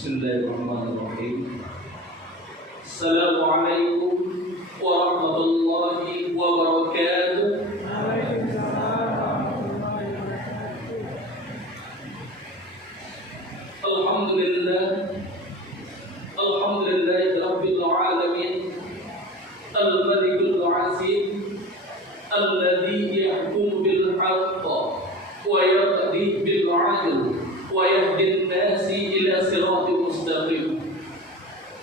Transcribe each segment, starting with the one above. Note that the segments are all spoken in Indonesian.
Bismillahirrahmanirrahim. Assalamualaikum warahmatullahi wabarakatuh. Alhamdulillah, Rabbil alamin, Al-Malikul Azim, alladzi yahkumu bil haqq wa yaqdi bil 'adl wa yahdi an-nasi ila siratin mustaqim.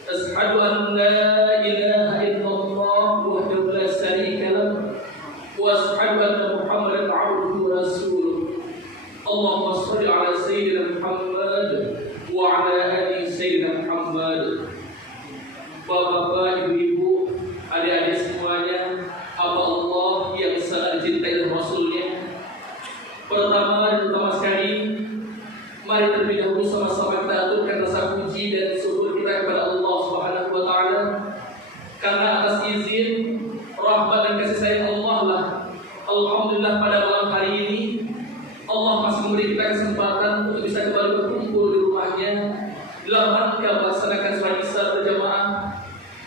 Ashhadu an la ilaha illallah wahdahu la syarika lahu wa ashhadu anna Muhammadan 'abduhu wa rasuluh. Allahumma shalli 'ala sayyidina Muhammad wa 'ala ali sayyidina Muhammad. Bapak, ibu-ibu, adik-adik semuanya, hamba Allah yang sangat dicintai Rasulnya. Pertama sekali, mari terlebih dahulu sama-sama kita aturkan rasa puji dan syukur kita kepada Allah Subhanahu wa taala, karena atas izin, rahmat dan kasih sayang Allah lah, alhamdulillah pada malam hari ini Allah masih memberi kita kesempatan untuk bisa kembali berkumpul di rumahnya dalam rangka melaksanakan salat Isya berjamaah.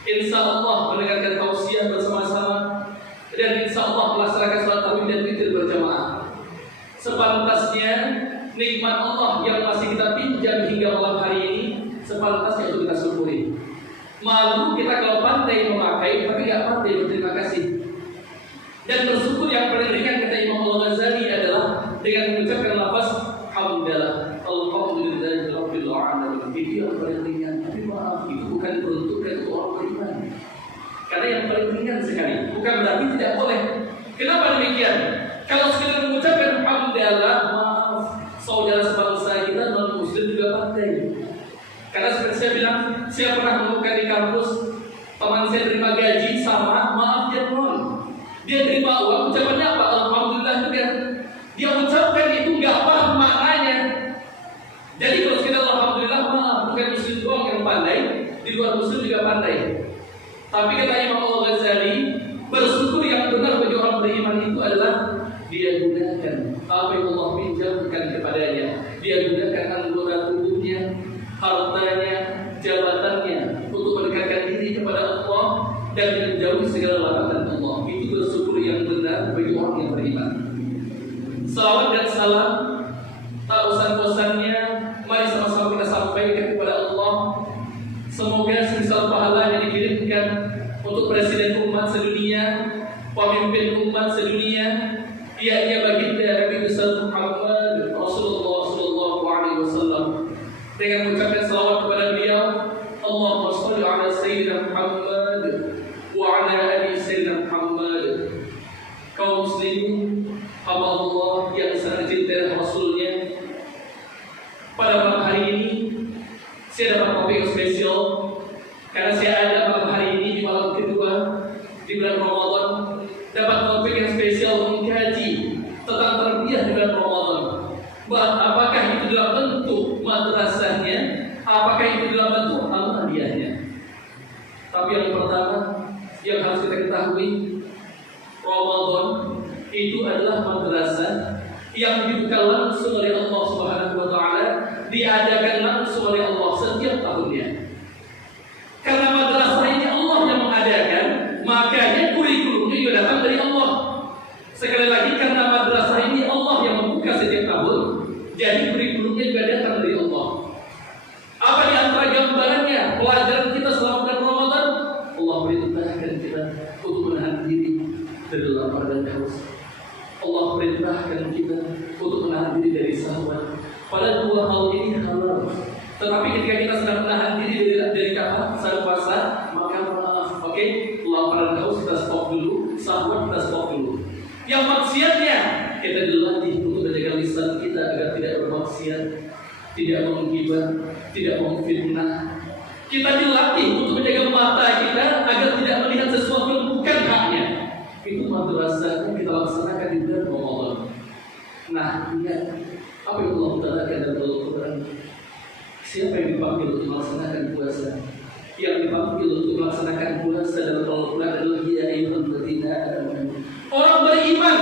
Insya Allah mendengarkan tausiah bersama-sama dan insya Allah melaksanakan salat tarawih dan witir berjamaah. Sepantasnya nikmat Allah yang masih kita pinjam hingga malam hari ini, sepantasnya untuk kita syukuri. Malu kita kalau pandai memakai tapi tidak pandai berterima kasih. Dan bersyukur yang paling ringan kata Imam Al-Ghazali adalah dengan mengucapkan lafaz hamdalah, alhamdulillahirabbil alamin. Itu yang paling ringan. Tapi maaf, itu bukan peruntukan untuk orang beriman. Karena yang paling ringan sekali. Bukan berarti tidak boleh. Kenapa demikian? Kalau sekedar mengucapkan hamdalah, maaf, saudara sebangsa kita non muslim juga pandai. Karena seperti saya bilang, saya pernah menemukan di kampus teman saya terima gaji sama, maaf dia non. Dia terima uang, ucapannya apa? Alhamdulillah juga. Dia ucapkan itu nggak paham maknanya. Jadi kalau sekedar alhamdulillah, maaf, bukan muslim doang yang pandai, di luar muslim juga pandai. Tapi kata Imam Al-Ghazali, bersyukur yang benar bagi orang beriman itu adalah dia gunakan apa yang Allah pinjamkan kepadanya. Dia gunakan anggota tubuhnya, hartanya, jabatannya untuk mendekatkan diri kepada Allah dan menjauhi segala larangan Allah. Itu bersyukur yang benar bagi orang yang beriman. Salawat dan salam tak bosan-bosannya mari sama-sama kita sampaikan kepada Allah. Semoga semisal pahala yang dikirimkan untuk presiden umat sedunia, pemimpin umat sedunia, yakni baginda Nabi besar Muhammad Rasulullah sallallahu alaihi wasallam, dengan mengucapkan salawat kepada beliau, Allahumma shalli ala sayyidina Muhammad wa ala ali sayyidina Muhammad. Kaum muslimin, hamba Allah yang sangat dicintai Rasulnya, pada malam hari ini saya dapat topik yang spesial karena saya ada malam hari ini di malam kedua di bulan Ramadan, dapat topik yang spesial mengkaji tentang tarbiyah di bulan Ramadan. Apakah itu dalam bentuk madrasahnya, apakah itu dalam bentuk amaliyahnya. Tapi yang pertama yang harus kita ketahui, Ramadan itu adalah madrasah yang dibuka langsung oleh Allah Subhanahu wa taala, diadakan langsung oleh Allah setiap tahunnya. Karena madrasah ini Allah yang mengadakan, makanya kurikulumnya juga datang dari Allah. Sekali lagi, karena madrasah ini Allah yang membuka setiap tahun, jadi kurikulumnya juga datang dari Allah. Apa di antara gambarannya pelajaran kita selama bulan Ramadan? Allah perintahkan kita untuk menahan diri dari lapar dan haus. Allah perintahkan kita untuk menahan diri dari syahwat. Padahal dua hal ini halal. Tetapi ketika kita sedang menahan diri dari kata saat puasa, maka maaf, oke, lapar dan haus kita stop dulu, syahwat kita stop dulu. Yang maksiatnya kita dilatih untuk menjaga lisan kita agar tidak bermaksiat, tidak menggibah, tidak memfitnah. Kita dilatih untuk menjaga mata kita agar tidak melihat sesuatu yang bukan haknya. Itu madrasah yang kita laksanakan di bulan Ramadan. Nah, lihat apa yang Allah katakan dalam Al-Quran. Siapa yang dipanggil untuk melaksanakan puasa? Yang dipanggil untuk melaksanakan puasa dalam Al-Quran adalah ya ayyuhalladzina amanu. Orang beriman.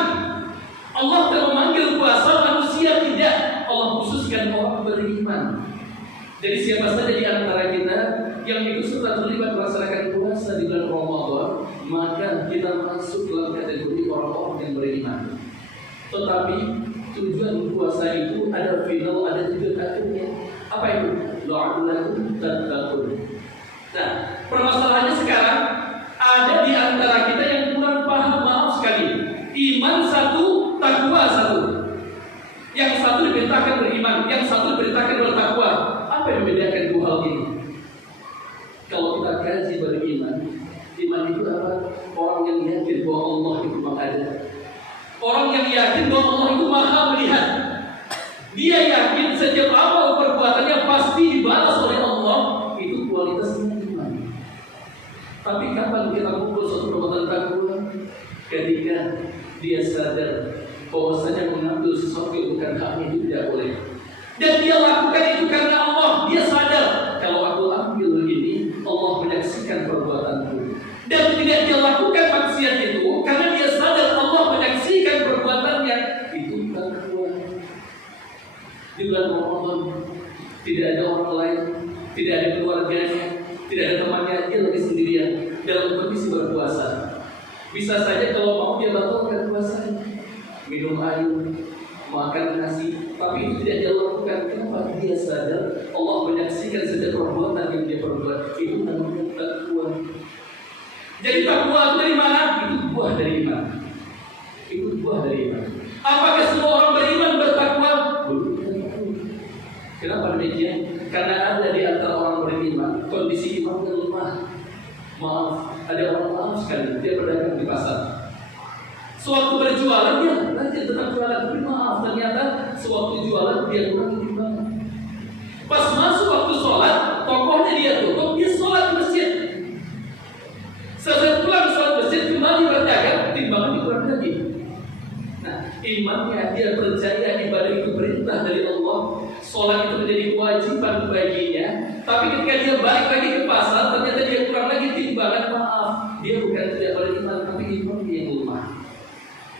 Allah telah memanggil puasa, manusia tidak. Allah khususkan orang beriman. Jadi siapa saja di antara kita yang ikut serta terlibat melaksanakan puasa di bulan Ramadan, maka kita masuk dalam kategori orang-orang yang beriman. Tetapi tujuan puasa itu ada final, ada juga akhirnya. Apa itu? La'allakum tattaqun. Nah, permasalahannya sekarang ada di antara kita yang kurang paham, maaf sekali. Iman satu, takwa satu. Yang satu diperintahkan beriman, yang satu diperintahkan bertakwa. Apa yang membedakan dua hal ini? Kalau kita kaji beriman, iman itu apa? Orang yang yakin bahwa Allah itu maha ada. Orang yang yakin bahwa Allah itu maha melihat. Dia yakin setiap amal perbuatannya pasti dibalas oleh Allah. Itu kualitasnya iman. Tapi kapan kita kumpul suatu perbuatan takwa? Ketika dia sadar bahwasanya mengambil sesuatu yang bukan haknya itu tidak boleh. Dan dia lakukan itu karena Allah. Dia sadar kalau aku ambil ini, Allah menyaksikan perbuatanku. Dan tidak dia lakukan maksiat itu karena dia sadar Allah menyaksikan perbuatannya. Itu takwa. Di bulan Ramadan tidak ada orang lain, tidak ada keluarganya, tidak ada temannya, dia lagi sendirian dalam kondisi berpuasa. Bisa saja kalau mau dia batalkan puasanya, minum air, makan nasi, tapi itu tidak dia lakukan. Kenapa? Dia sadar Allah menyaksikan setiap perbuatan yang dia perbuat. Itu namanya takwa. Jadi takwa itu dari mana? Itu buah dari iman. Itu buah dari iman. Apakah semua orang beriman bertakwa? Kenapa demikian? Karena ada di antara orang beriman kondisi imannya lemah. Maaf, ada orang maaf sekali, dia berdagang di pasar. Sewaktu berjualan dia rajin tetap jualan, tapi maaf ternyata sewaktu jualan dia kurang iman. Pas masuk waktu sholat, tokohnya dia tutup, dia sholat di masjid. Setelah pulang sholat masjid kembali berdagang, timbangan dikurang lagi. Nah, imannya dia percaya ibadah itu perintah dari Allah. Sholat itu menjadi kewajiban baginya. Tapi ketika dia balik lagi ke pasar, ternyata dia kurang lagi timbangan. Maaf, dia bukan tidak beriman, tapi iman dia yang lemah.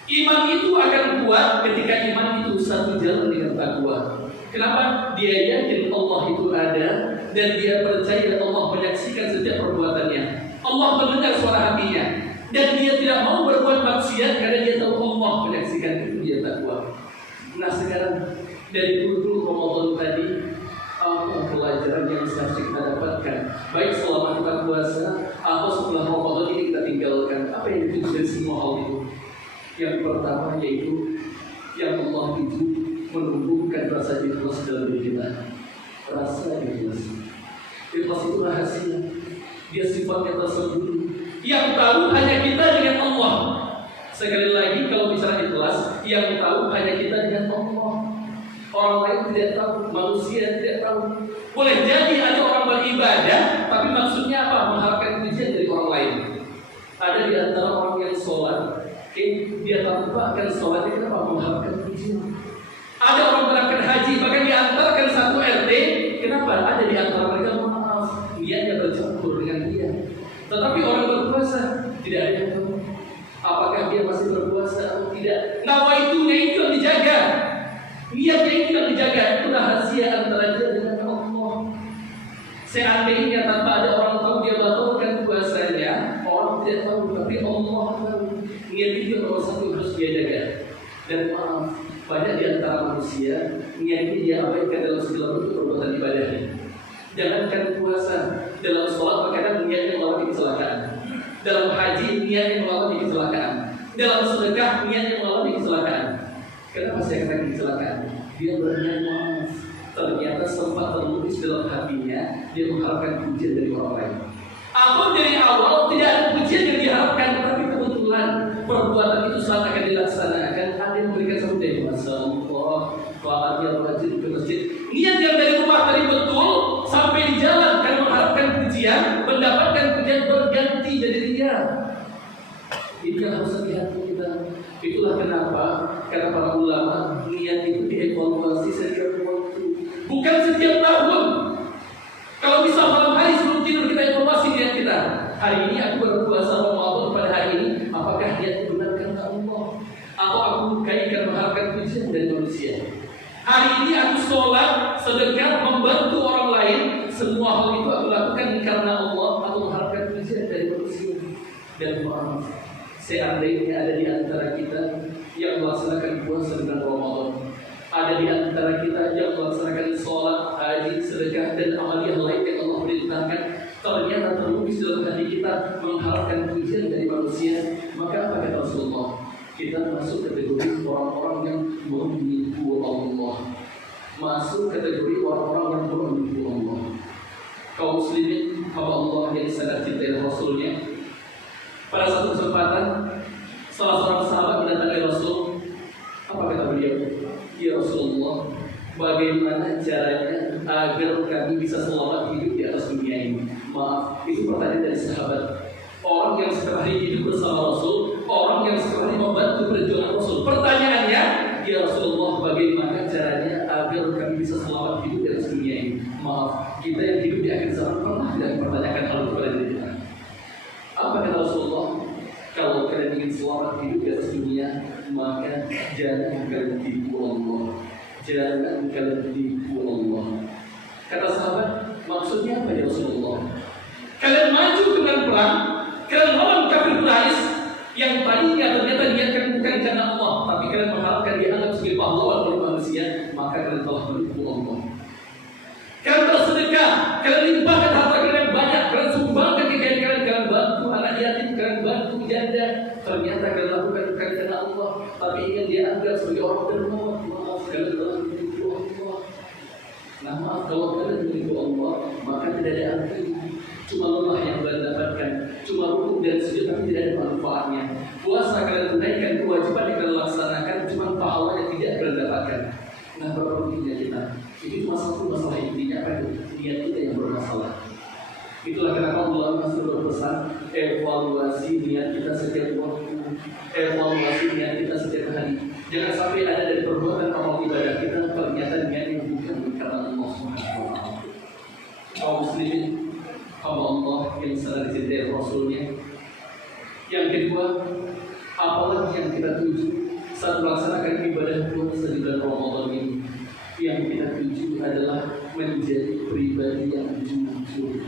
Iman itu akan kuat ketika iman itu satu jalan dengan takwa. Kenapa? Dia yakin Allah itu ada dan dia percaya Allah menyaksikan setiap perbuatannya. Allah mendengar suara hatinya dan dia tidak mau berbuat maksiat karena dia tahu Allah menyaksikan. Itu dia takwa. Nah sekarang dari dulu Ramadan tadi, apa pelajaran yang seharusnya kita dapatkan? Baik selama kita puasa atau setelah Ramadan ini kita tinggalkan. Apa yang dituju dari semua hal itu? Yang pertama yaitu yang Allah tuju menumbuhkan rasa ikhlas dalam diri kita. Rasa ikhlas. Ikhlas itu rahasia. Dia sifatnya tersembunyi. Yang tahu hanya kita dengan Allah. Sekali lagi kalau bicara ikhlas, yang tahu hanya kita dengan Allah. Orang lain tidak tahu, manusia tidak tahu. Boleh jadi ada orang beribadah, tapi maksudnya apa? Mengharapkan pujian dari orang lain. Ada di antara orang yang sholat, dia tampakkan sholatnya kenapa? Mengharapkan pujian. Ada orang berangkat haji, bahkan diantarkan satu RT. Kenapa? Ada di antara mereka maaf, niatnya bercampur dengan dia. Tetapi orang berpuasa tidak ada yang tahu apakah dia masih berpuasa atau tidak. Nawaitunya itu yang dijaga. Niatnya itu yang dijaga. Itu rahasia antara dia dengan Allah. Seandainya tanpa ada orang tahu dia batalkan puasanya, orang tidak tahu, tapi Allah tahu. Niat itu nomor satu harus dia jaga. Dan maaf, banyak di antara manusia niat ini dia abaikan dalam segala bentuk perbuatan ibadahnya. Jangankan puasa, dalam sholat terkadang niatnya mengalami kecelakaan. Dalam haji niatnya mengalami kecelakaan. Dalam sedekah niatnya mengalami kecelakaan. Kenapa saya katakan kecelakaan? Dia berniat maaf. Ternyata sempat terlukis dalam hatinya dia mengharapkan pujian dari orang lain. Atau dari awal tidak ada pujian yang diharapkan, tapi kebetulan perbuatan itu saat akan dilaksanakan ada yang memberikan sambutan. Masyaallah, Pak dia rajin ke masjid. Niat yang dari rumah tadi betul sampai di jalan karena mengharapkan pujian, mendapatkan pujian berganti jadi ria. Itu yang harus hati-hati kita. Itulah kenapa kata para ulama niat itu dievaluasi setiap waktu, bukan setiap tahun. Kalau bisa malam hari sebelum tidur kita evaluasi niat kita. Hari ini aku berpuasa Ramadan pada hari ini, apakah niat benar karena Allah atau aku kaitkan mengharapkan pujian dari manusia? Hari ini aku sholat, sedekah, membantu orang lain, semua hal itu aku lakukan karena Allah. Aku mengharapkan pujian dari manusia dan orang. Seandainya ada di antara kita yang melaksanakan puasa dengan Ramadan, ada di antara kita yang melaksanakan sholat, haji, sedekah dan amaliyah lain yang Allah perintahkan, ternyata terlukis dalam hati kita mengharapkan pujian dari manusia, maka apa kata Rasulullah? Kita masuk kategori orang-orang yang menipu Allah. Masuk kategori orang-orang yang menipu Allah. Kaum muslimin, hamba Allah yang sangat cintai Rasulnya. Pada satu kesempatan, salah seorang sahabat mendatangi Rasul. Apa kata beliau? Ya Rasulullah, bagaimana caranya agar kami bisa selamat hidup di atas dunia ini? Maaf, itu pertanyaan dari sahabat. Orang yang setiap hari hidup bersama Rasul, orang yang setiap hari membantu perjuangan Rasul. Pertanyaannya, ya Rasulullah, bagaimana caranya agar kami bisa selamat hidup di atas dunia ini? Maaf, kita yang hidup di akhir zaman pernah tidak mempertanyakan hal itu kepada diri kita. Apa kata Rasulullah? Kalau kalian ingin selamat hidup di atas dunia, maka jangan kalian tipu Allah. Jangan kalian tipu Allah. Kata sahabat, maksudnya apa ya Rasulullah? Kalian maju dengan perang, kalian lawan kafir Quraisy yang tadinya ternyata niatkan bukan karena Allah, tapi kalian mengharapkan dianggap sebagai pahlawan oleh manusia, maka kalian telah menipu Allah. Kalian bersedekah, kalian limpahkan harta kalian banyak, kalian sumbangkan kekayaan kalian, kalian bantu anak yatim, kalian bantu janda, ternyata kalian lakukan bukan karena Allah, tapi ingin dianggap sebagai orang dermawan. Maaf, kalian telah menipu Allah. Nah maaf, kalau kalian menipu Allah, maka tidak ada artinya. Cuma lelah yang kalian dapatkan, cuma rukuk dan sujud, tapi tidak ada manfaatnya. Puasa kalian tunaikan, kewajiban yang kalian laksanakan, cuma pahala yang tidak kalian dapatkan. Nah, berapa pentingnya kita? Ini cuma satu masalah intinya, apa itu? Niat kita yang bermasalah. Itulah kenapa Allah masih berpesan, evaluasi niat kita setiap waktu, evaluasi niat kita setiap hari. Jangan sampai ada dari perbuatan amal ibadah kita ternyata niatnya bukan karena Allah SWT. Kaum muslimin, hamba Allah yang sangat dicintai Rasulnya. Yang kedua, apalagi yang kita tuju saat melaksanakan ibadah puasa di bulan Ramadan ini? Yang kita tuju adalah menjadi pribadi yang jujur.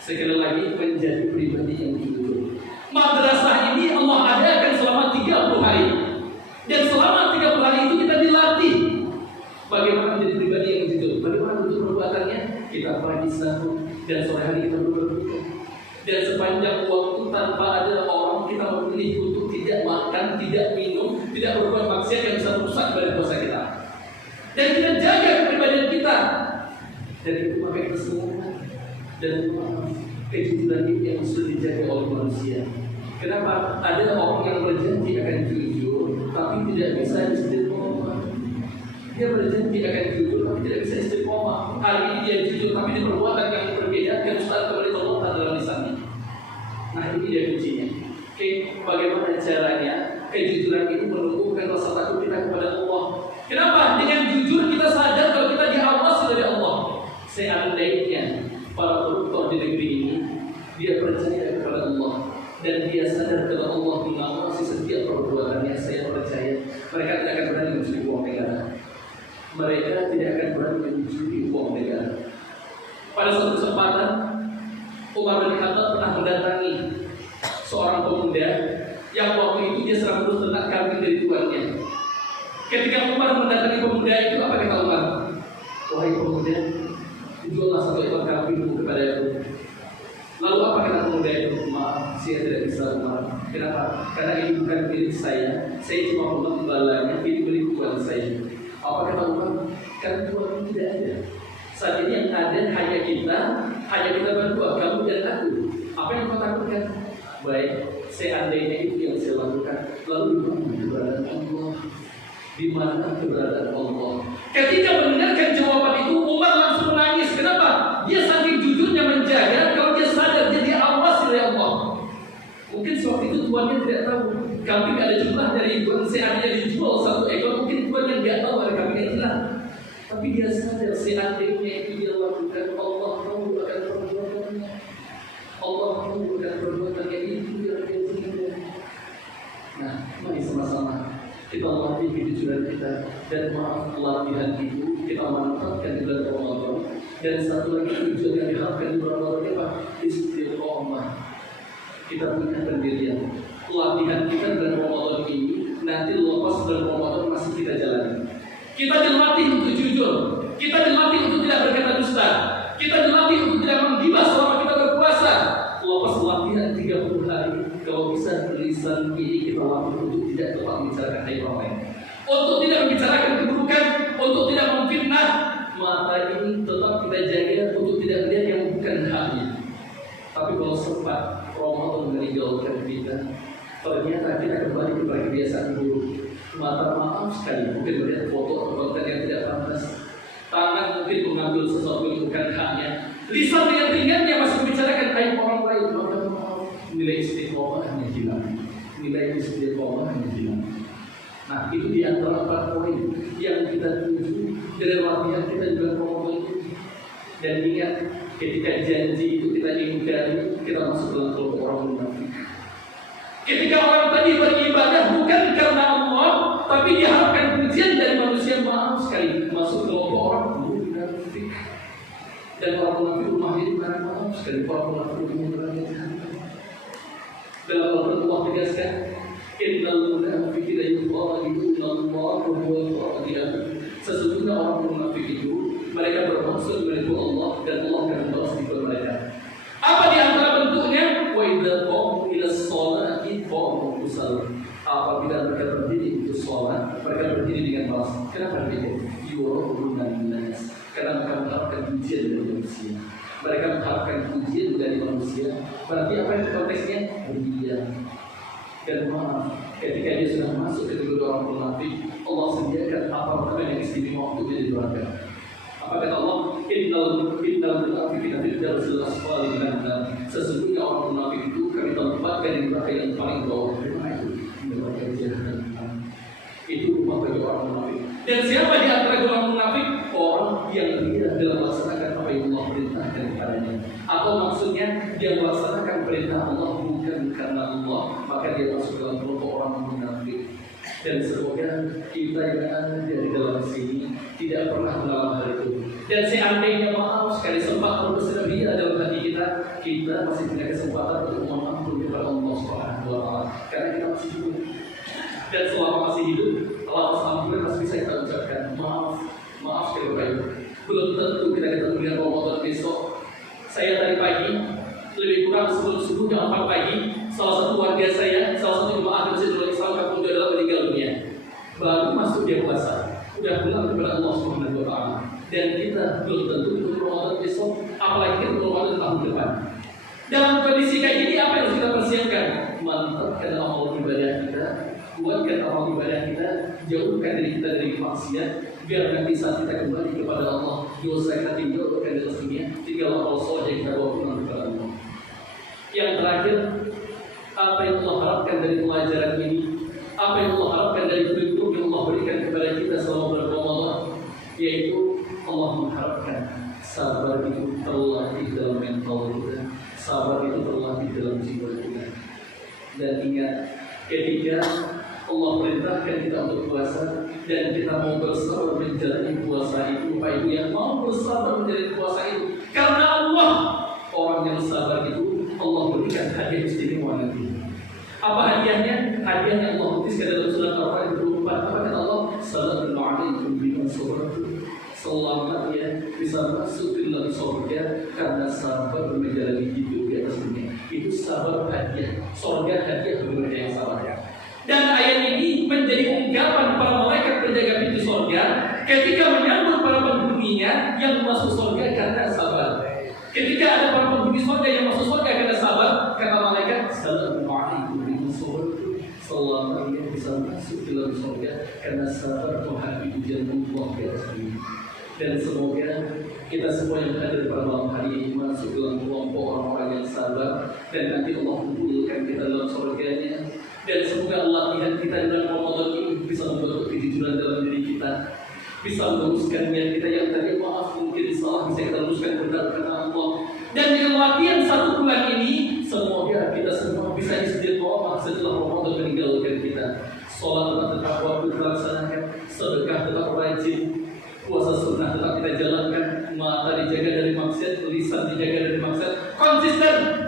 Sekali lagi, menjadi pribadi yang jujur. Madrasah ini Allah adakan selama 30 hari. Dan selama 30 hari itu kita dilatih bagaimana menjadi pribadi yang jujur. Bagaimana bentuk perbuatannya? Kita pagi sahur dan sore hari kita berbuka. Dan sepanjang waktu tanpa ada orang kita memilih untuk tidak makan, tidak minum, tidak berbuat maksiat yang bisa merusak badan puasa kita. Dan kita jaga kepribadian kita. Dan itu maka kita semua dan kejujuran ini yang sudah dijaga oleh manusia. Kenapa? Ada orang yang berjanji akan jujur, tapi tidak bisa istiqomah. Dia berjanji akan jujur, tapi tidak bisa istiqomah. Hari ini dia jujur, tapi di perbuatan yang berbeda, dan Ustaz kembali terletak dalam lisannya. Nah ini dia kuncinya. Oke, bagaimana caranya kejujuran itu menumbuhkan rasa takut kita kepada Allah? Kenapa? Dengan jujur kita sadar kalau kita diawasi dari Allah. Seandainya para koruptor di negeri ini dia percaya kepada Allah dan dia sadar kalau Allah mengawasi setiap perbuatannya, saya percaya mereka tidak akan berani mencuri uang negara. Mereka tidak akan berani mencuri uang negara. Pada suatu kesempatan Umar bin Khattab pernah mendatangi seorang pemuda yang waktu itu dia serang terus ternak kambing dari tuannya. Ketika Umar mendatangi pemuda itu, apa kata Umar? Wahai pemuda, juallah satu ekor kambing kepada aku. Lalu apa kata pemuda itu? Maaf, saya tidak bisa Umar. Kenapa? Karena ini bukan milik saya cuma pengembaliannya, ini milik tuan saya. Apa kata Umar? Kan tuan tidak ada. Saat ini yang ada hanya kita berdua, kamu dan aku. Apa yang kau takutkan? Baik, seandainya itu yang saya lakukan, lalu di mana keberadaan Allah? Di mana keberadaan Allah? Ketika mendengarkan jawaban itu, Umar langsung menangis. Kenapa? Dia saking jujurnya menjaga kalau dia sadar dia diawasi oleh Allah. Mungkin sewaktu itu tuannya tidak tahu kambing ada jumlah dari ribuan, seandainya dijual satu ekor, mungkin tuannya tidak tahu ada kambing yang hilang. Tapi dia sadar seandainya itu dia lakukan, Allah tahu akan perbuatannya. Allah tahu akan perbuatannya itu yang dia jaga. Nah, mari sama-sama kita melatih kejujuran kita, dan maaf latihan itu kita manfaatkan di bulan Ramadan. Dan satu lagi tujuan yang diharapkan di bulan Ramadan apa? Istiqomah. Kita punya pendirian. Latihan kita bulan Ramadan ini nanti lepas bulan Ramadan masih kita jalani. Kita dilatih untuk jujur, kita dilatih untuk tidak berkata dusta, kita dilatih untuk tidak menggibah selama kita berpuasa. Lepas latihan 30 hari, kalau bisa lisan ini kita latih untuk tidak tepat membicarakan aib orang lain, untuk tidak membicarakan keburukan, untuk tidak memfitnah. Mata ini tetap kita jaga untuk tidak melihat yang bukan haknya. Tapi kalau sempat Ramadan meninggalkan kita, ternyata kita kembali kepada kebiasaan buruk. Mata maaf sekali mungkin melihat foto atau konten yang tidak pantas, tangan mungkin mengambil sesuatu yang bukan haknya, lisan dengan ringannya masih membicarakan aib orang lain. Maka maaf, nilai istiqomahnya hilang, nilai istiqomahnya hilang. Nah, itu di antara 4 poin yang kita tuju dari latihan kita juga Ramadan itu. Dan ingat, ketika janji itu kita ingkari, kita masuk dalam kelompok orang munafik. Ketika orang tadi beribadah bukan karena Allah, tapi diharapkan pujian dari manusia, maaf sekali masuk kelompok orang munafik. Dan orang munafik rumah ini bukan maaf sekali, orang munafik rumah berada dalam Al-Quran Allah tegaskan, innal munafiqina yukhadi'una Allah wa huwa khadi'uhum. Sesungguhnya orang munafik itu mereka bermaksud menipu Allah dan Allah akan membalas tipu mereka. Apa di antara bentuknya? Wa idza qamu ila sholati qamu kusala. Apabila mereka berdiri untuk sholat, mereka berdiri dengan malas. Kenapa begitu? Yuruna nas. Karena mereka mengharapkan pujian dari manusia. Mereka mengharapkan pujian dari manusia. Berarti apa yang konteksnya? Dia. Dan maaf, ketika dia sudah masuk ke kedua orang munafik, Allah sediakan apa-apa yang istimewa untuk dia diberikan. Apa kata Allah? Innal munafiqina fi darsil asfali minan nar. Sesungguhnya orang munafik itu kami tempatkan di neraka yang paling bawah. Neraka jahanam. Itu rumah bagi orang munafik. Dan siapa di antara orang munafik? Orang yang dia dalam melaksanakan apa yang Allah perintahkan kepadanya. Atau maksudnya dia melaksanakan perintah Allah bukan karena Allah, maka dia masuk dalam kelompok orang munafik. Dan semoga kita yang ada di dalam sini tidak pernah mengalami hal itu. Dan seandainya maaf sekali sempat bersedia dalam hati kita, kita masih punya kesempatan untuk mengampun kepada Allah Subhanahu wa Ta'ala, karena kita masih hidup. Dan selama masih hidup, Allah Alhamdulillah masih bisa kita ucapkan maaf sekali baik. Belum tentu kita ketemu dengan Ramadan besok. Saya tadi pagi lebih kurang sebelum subuh jam 4 pagi, salah satu warga saya, salah satu jemaah Masjid Islam Kampung Jodala meninggal dunia. Baru masuk dia puasa, udah pulang kepada Allah Subhanahu wa Ta'ala. Dan kita belum tentu untuk Ramadan besok, apalagi untuk Ramadan tahun depan. Dalam kondisi kayak gini apa yang harus kita persiapkan? Mantapkan amal ibadah kita, kuatkan amal ibadah kita, jauhkan diri kita dari maksiat, biar nanti saat kita kembali kepada Allah, dosa kita tinggalkan di atas dunia, tinggal amal soleh yang kita bawa pulang kepada Allah. Yang terakhir, apa yang Allah harapkan dari pelajaran ini, apa yang Allah harapkan dari petunjuk yang Allah berikan kepada kita selama bulan Ramadan, yaitu Allah mengharapkan sabar itu terlatih dalam mental kita, sabar itu terlatih dalam jiwa kita. Dan ingat, ketika Allah perintahkan kita untuk puasa dan kita mau bersabar menjalani puasa itu, Bapak Ibu yang mau bersabar menjalani puasa itu, karena Allah, orang yang sabar itu Allah berikan hadiah istimewa nanti. Apa hadiahnya? Hadiah yang Allah tuliskan dalam surat Al-Quran 24. Apa kata Allah? Assalamualaikum warahmatullahi wabarakatuh. Selamat ya bisa masuk ke dalam surga karena sabar menjalani hidup di atas dunia. Itu sabar hadiah. Surga hadiah bagi mereka yang sabar ya. Dan ayat ini menjadi ungkapan para malaikat penjaga pintu surga ketika menyambut para penghuninya yang masuk surga karena sabar. Ketika ada para penghuni surga yang masuk surga karena sabar, kata malaikat, Assalamualaikum warahmatullahi wabarakatuh. Selamat ya bisa masuk ke dalam surga karena sabar menghadapi ujian Allah di atas dunia. Dan semoga kita semua yang hadir pada malam hari ini masuk dalam kelompok orang-orang yang sabar, dan nanti Allah kumpulkan kita dalam surganya. Dan semoga latihan kita dalam Ramadan ini bisa membentuk kejujuran dalam diri kita, bisa meluruskan niat kita yang tadi maaf mungkin salah, bisa kita luruskan benar karena Allah. Dan dengan latihan 1 bulan ini, semoga kita semua bisa istiqomah setelah Ramadan meninggalkan kita. Sholat tetap waktu,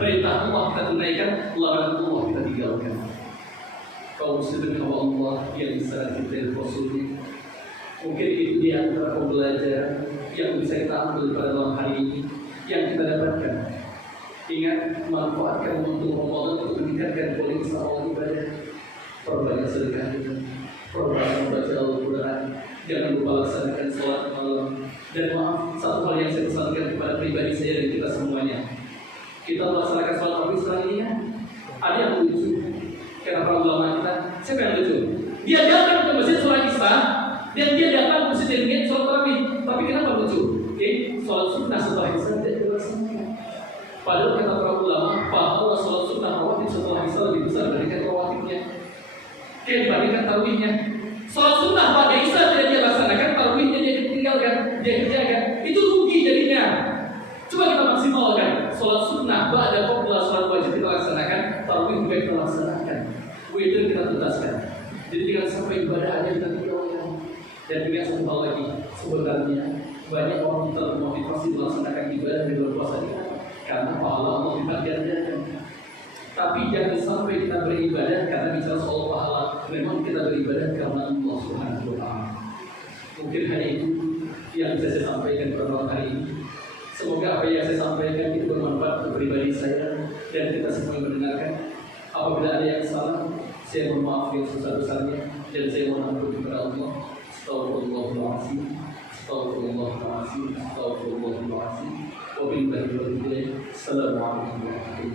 perintah Allah kita tunaikan, larangan Allah kita tinggalkan. Kaum muslimin Allah yang sangat kita Rasulnya, mungkin itu di antara pembelajaran yang bisa kita ambil pada malam hari ini, yang kita dapatkan. Ingat, manfaatkan untuk Ramadan untuk meningkatkan kualitas awal ibadah. Perbanyak sedekah kita, perbanyak membaca Al-Quran, jangan lupa laksanakan sholat malam. Dan maaf, satu hal yang saya pesankan kepada pribadi saya dan kita semuanya, kita melaksanakan sholat maghrib sekarang ini kan, ada yang lucu. Kenapa ulama kita? Siapa yang lucu? Dia datang ke masjid sholat isya dan dia datang ke masjid yang ingin sholat tarawih. Tapi kenapa lucu? Oke, sholat sunnah setelah isya tidak dilaksanakan. Padahal kata para ulama, bahwa sholat sunnah rawatib setelah isya lebih besar dibandingkan rawatibnya, dibandingkan tarawihnya. Sholat sunnah pada isya tidak dia laksanakan, tarawihnya dia tinggalkan, dia kerjakan. Itu rugi jadinya. Coba kita maksimalkan sholat sunnah pada qabla sholat wajib kita laksanakan, tarawih juga kita laksanakan, witir kita tuntaskan. Jadi jangan sampai ibadah aja kita tinggalkan. Dan juga satu hal lagi, sebenarnya banyak orang termotivasi melaksanakan ibadah di bulan puasa ini karena pahala Allah dibagikan. Tapi jangan sampai kita beribadah karena bicara soal pahala. Memang kita beribadah karena Allah Subhanahu wa Ta'ala. Mungkin hari itu yang bisa saya sampaikan pada malam hari ini. Semoga apa yang saya sampaikan itu bermanfaat untuk pribadi saya dan kita semua yang mendengarkan. Apabila ada yang salah, saya mohon maaf yang sebesar-besarnya dan saya mohon ampun kepada Allah. Astagfirullahaladzim, astagfirullahaladzim, astagfirullahaladzim. Wabillahi taufiq. Assalamualaikum warahmatullahi wabarakatuh.